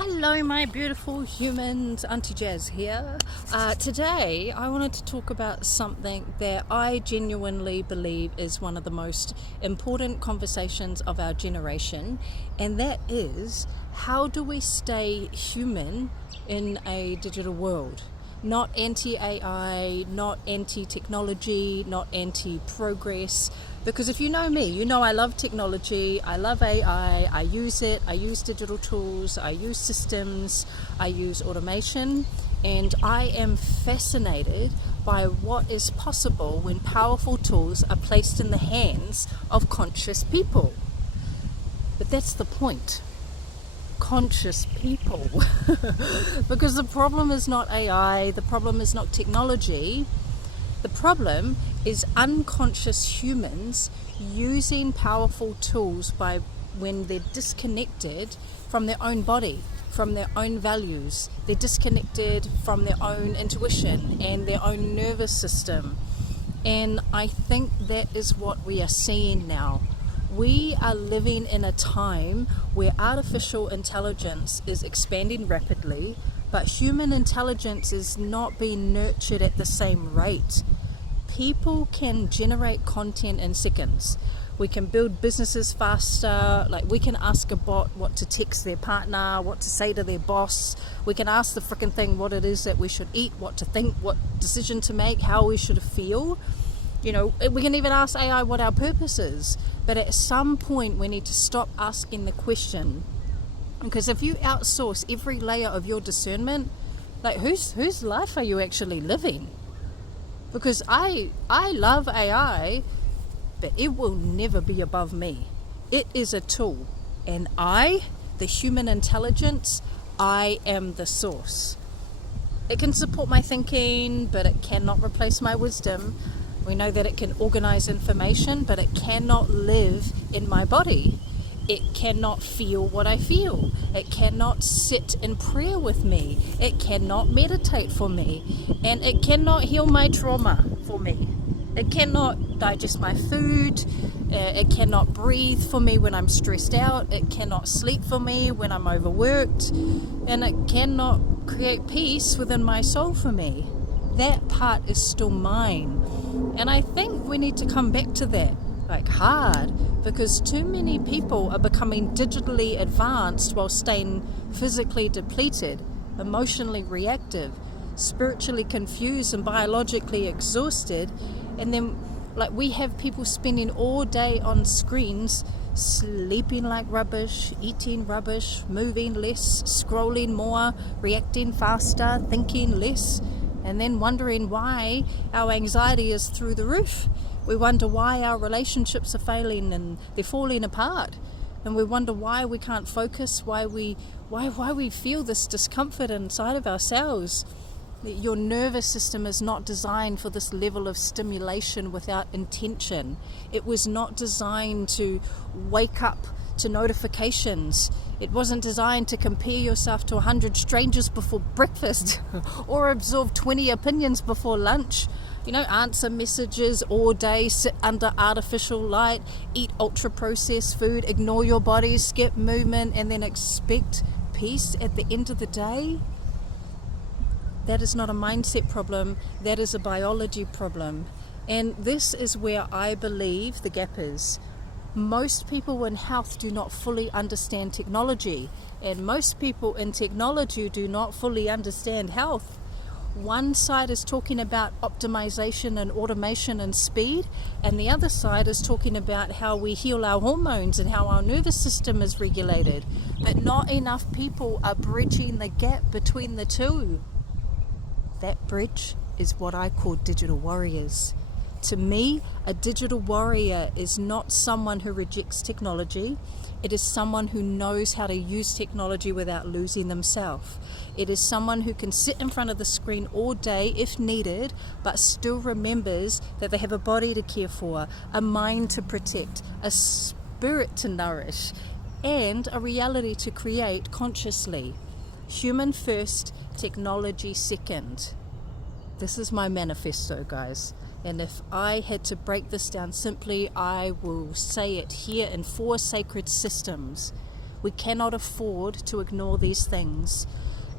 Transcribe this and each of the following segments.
Hello, my beautiful humans. Auntie Jazz here. Today, I wanted to talk about something that I genuinely believe is one of the most important conversations of our generation, and that is how do we stay human in a digital world? Not anti-AI, not anti-technology, not anti-progress. Because if you know me, you know I love technology, I love AI, I use it, I use digital tools, I use systems, I use automation, and I am fascinated by what is possible when powerful tools are placed in the hands of conscious people. But that's the point. Conscious people. Because the problem is not AI, the problem is not technology, the problem is unconscious humans using powerful tools when they're disconnected from their own body, from their own values, they're disconnected from their own intuition and their own nervous system. And I think that is what we are seeing now. We are living in a time where artificial intelligence is expanding rapidly, but human intelligence is not being nurtured at the same rate. People can generate content in seconds. We can build businesses faster. Like, we can ask a bot what to text their partner, what to say to their boss. We can ask the freaking thing what it is that we should eat, what to think, what decision to make, how we should feel. You know, we can even ask AI what our purpose is. But at some point, we need to stop asking the question. Because if you outsource every layer of your discernment, like, whose life are you actually living? Because I love AI, but it will never be above me. It is a tool. And I, the human intelligence, I am the source. It can support my thinking, but it cannot replace my wisdom. We know that it can organize information, but it cannot live in my body. It cannot feel what I feel. It cannot sit in prayer with me. It cannot meditate for me. And it cannot heal my trauma for me. It cannot digest my food. It cannot breathe for me when I'm stressed out. It cannot sleep for me when I'm overworked. And it cannot create peace within my soul for me. That part is still mine. And I think we need to come back to that, like, hard, because too many people are becoming digitally advanced while staying physically depleted, emotionally reactive, spiritually confused and biologically exhausted. And then, like, we have people spending all day on screens, sleeping like rubbish, eating rubbish, moving less, scrolling more, reacting faster, thinking less, and then wondering why our anxiety is through the roof. We wonder why our relationships are failing and they're falling apart. And we wonder why we can't focus, why we feel this discomfort inside of ourselves. Your nervous system is not designed for this level of stimulation without intention. It was not designed to wake up to notifications. It wasn't designed to compare yourself to 100 strangers before breakfast or absorb 20 opinions before lunch. You know, answer messages all day, sit under artificial light, eat ultra-processed food, ignore your body, skip movement, and then expect peace at the end of the day. That is not a mindset problem, that is a biology problem. And this is where I believe the gap is. Most people in health do not fully understand technology, and most people in technology do not fully understand health. One side is talking about optimization and automation and speed, and the other side is talking about how we heal our hormones and how our nervous system is regulated. But not enough people are bridging the gap between the two. That bridge is what I call digital warriors. To me, a digital warrior is not someone who rejects technology. It is someone who knows how to use technology without losing themselves. It is someone who can sit in front of the screen all day if needed, but still remembers that they have a body to care for, a mind to protect, a spirit to nourish, and a reality to create consciously. Human first, technology second. This is my manifesto, guys. And if I had to break this down simply, I will say it here in 4 sacred systems. We cannot afford to ignore these things.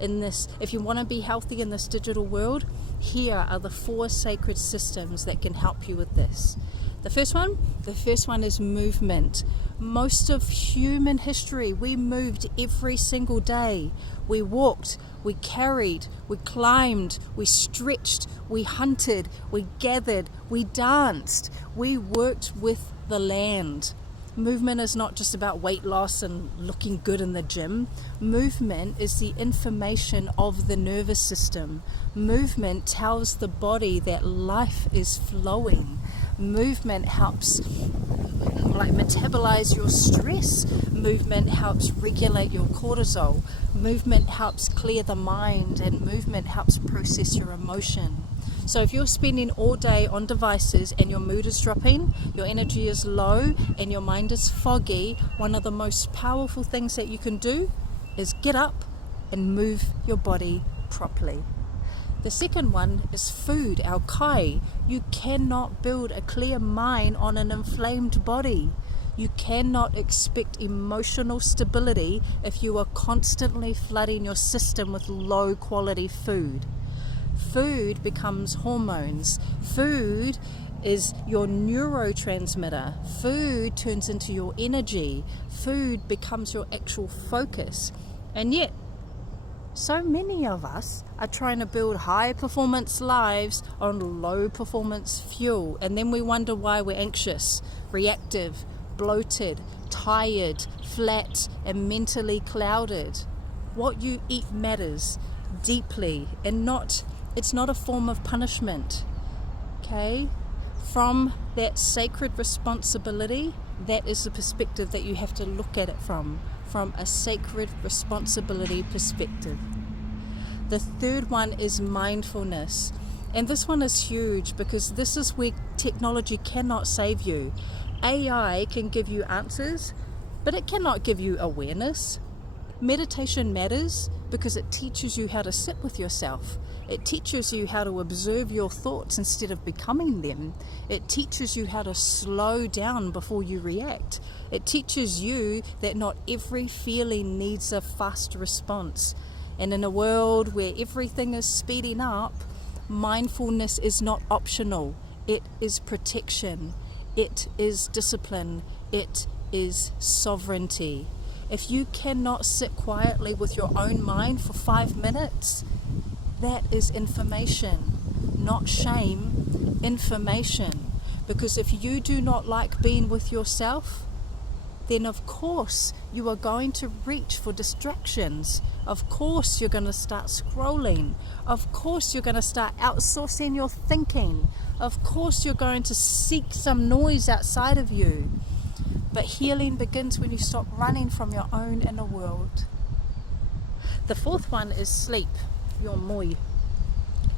If you want to be healthy in this digital world, here are the 4 sacred systems that can help you with this. The first one is movement. Most of human history, we moved every single day. We walked, we carried, we climbed, we stretched, we hunted, we gathered, we danced, we worked with the land. Movement is not just about weight loss and looking good in the gym. Movement is the information of the nervous system. Movement tells the body that life is flowing. Movement helps metabolize your stress. Movement helps regulate your cortisol. Movement helps clear the mind, and movement helps process your emotion. So if you're spending all day on devices and your mood is dropping, your energy is low, and your mind is foggy, one of the most powerful things that you can do is get up and move your body properly. The second one is food, our kai. You cannot build a clear mind on an inflamed body. You cannot expect emotional stability if you are constantly flooding your system with low quality food. Food becomes hormones. Food is your neurotransmitter. Food turns into your energy. Food becomes your actual focus. And yet, so many of us are trying to build high performance lives on low performance fuel, and then we wonder why we're anxious, reactive, bloated, tired, flat, and mentally clouded. What you eat matters deeply, and it's not a form of punishment. Okay? From that sacred responsibility, that is the perspective that you have to look at it from a sacred responsibility perspective. The third one is mindfulness. And this one is huge because this is where technology cannot save you. AI can give you answers, but it cannot give you awareness. Meditation matters because it teaches you how to sit with yourself. It teaches you how to observe your thoughts instead of becoming them. It teaches you how to slow down before you react. It teaches you that not every feeling needs a fast response. And in a world where everything is speeding up, mindfulness is not optional. It is protection. It is discipline. It is sovereignty. If you cannot sit quietly with your own mind for 5 minutes, that is information, not shame, information. Because if you do not like being with yourself, then of course you are going to reach for distractions. Of course you're going to start scrolling. Of course you're going to start outsourcing your thinking. Of course you're going to seek some noise outside of you. But healing begins when you stop running from your own inner world. The fourth one is sleep. Your moi.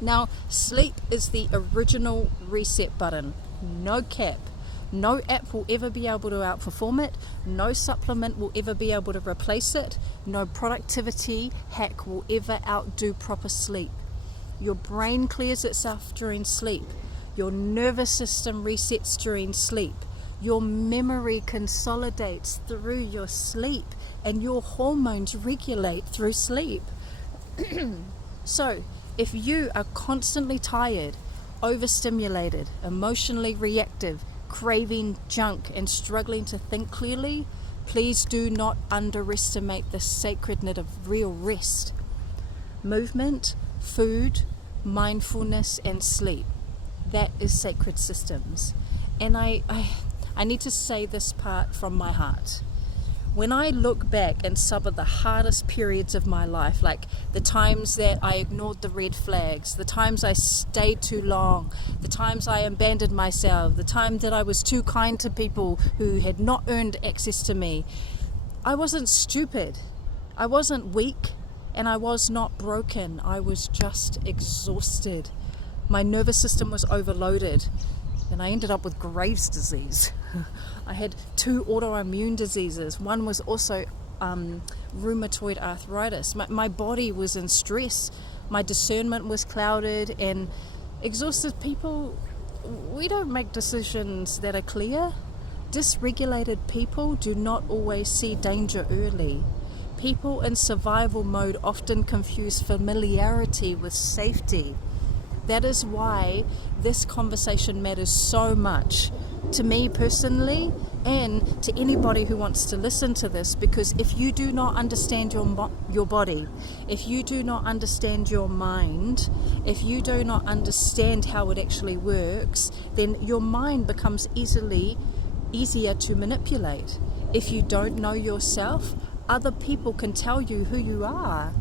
Now, sleep is the original reset button. No cap. No app will ever be able to outperform it. No supplement will ever be able to replace it. No productivity hack will ever outdo proper sleep. Your brain clears itself during sleep. Your nervous system resets during sleep. Your memory consolidates through your sleep, and your hormones regulate through sleep. So, if you are constantly tired, overstimulated, emotionally reactive, craving junk, and struggling to think clearly, please do not underestimate the sacredness of real rest. Movement, food, mindfulness, and sleep. That is sacred systems. And I need to say this part from my heart. When I look back and some of the hardest periods of my life, like the times that I ignored the red flags, the times I stayed too long, the times I abandoned myself, the time that I was too kind to people who had not earned access to me, I wasn't stupid, I wasn't weak, and I was not broken. I was just exhausted. My nervous system was overloaded, and I ended up with Graves' disease. I had 2 autoimmune diseases. One was also rheumatoid arthritis. My body was in stress. My discernment was clouded, and exhausted people, we don't make decisions that are clear. Dysregulated people do not always see danger early. People in survival mode often confuse familiarity with safety. That is why this conversation matters so much to me personally and to anybody who wants to listen to this, because if you do not understand your body, if you do not understand your mind, if you do not understand how it actually works, then your mind becomes easier to manipulate. If you don't know yourself, other people can tell you who you are.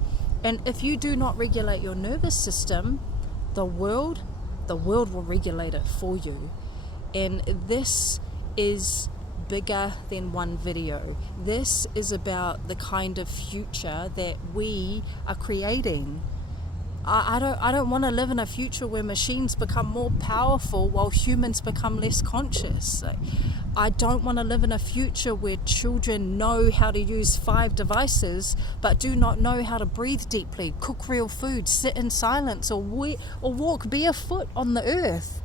And if you do not regulate your nervous system, the world will regulate it for you. And this is bigger than one video. This is about the kind of future that we are creating. I don't want to live in a future where machines become more powerful while humans become less conscious. I don't want to live in a future where children know how to use 5 devices but do not know how to breathe deeply, cook real food, sit in silence, or walk barefoot on the earth.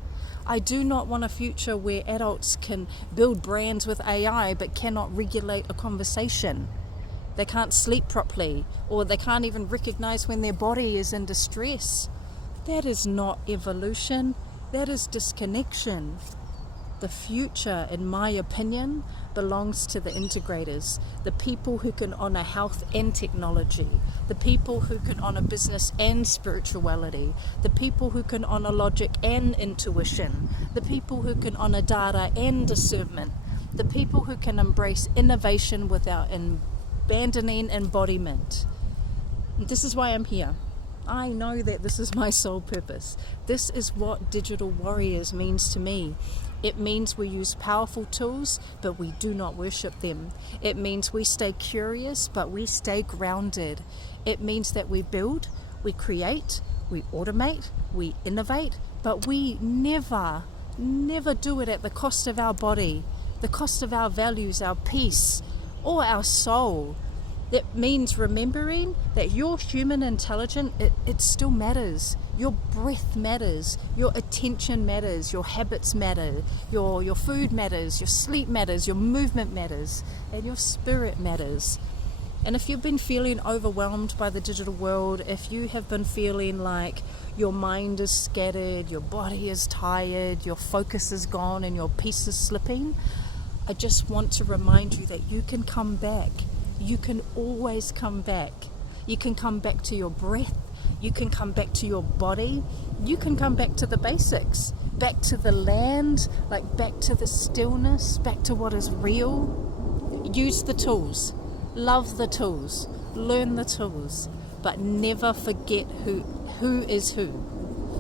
I do not want a future where adults can build brands with AI but cannot regulate a conversation. They can't sleep properly, or they can't even recognize when their body is in distress. That is not evolution, that is disconnection. The future, in my opinion, belongs to the integrators, the people who can honor health and technology, the people who can honor business and spirituality, the people who can honor logic and intuition, the people who can honor data and discernment, the people who can embrace innovation without abandoning embodiment. This is why I'm here. I know that this is my sole purpose. This is what Digital Warriors means to me. It means we use powerful tools, but we do not worship them. It means we stay curious, but we stay grounded. It means that we build, we create, we automate, we innovate, but we never do it at the cost of our body, the cost of our values, our peace, or our soul. It means remembering that your human intelligence, it still matters. Your breath matters, your attention matters, your habits matter, your food matters, your sleep matters, your movement matters, and your spirit matters. And if you've been feeling overwhelmed by the digital world, if you have been feeling like your mind is scattered, your body is tired, your focus is gone, and your peace is slipping, I just want to remind you that you can come back. You can always come back. You can come back to your breath. You can come back to your body. You can come back to the basics, back to the land, like back to the stillness, back to what is real. Use the tools, love the tools, learn the tools, but never forget who is who.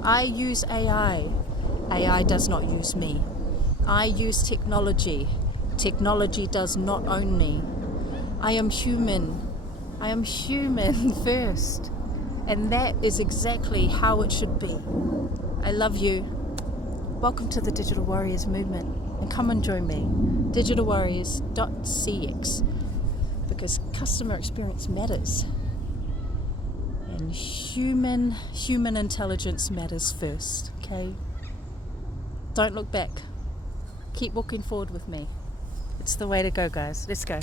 I use AI. AI does not use me. I use technology. Technology does not own me. I am human. I am human first. And that is exactly how it should be. I love you. Welcome to the Digital Warriors movement. And come and join me. digitalwarriors.cx, because customer experience matters. And human intelligence matters first, okay? Don't look back. Keep walking forward with me. It's the way to go, guys. Let's go.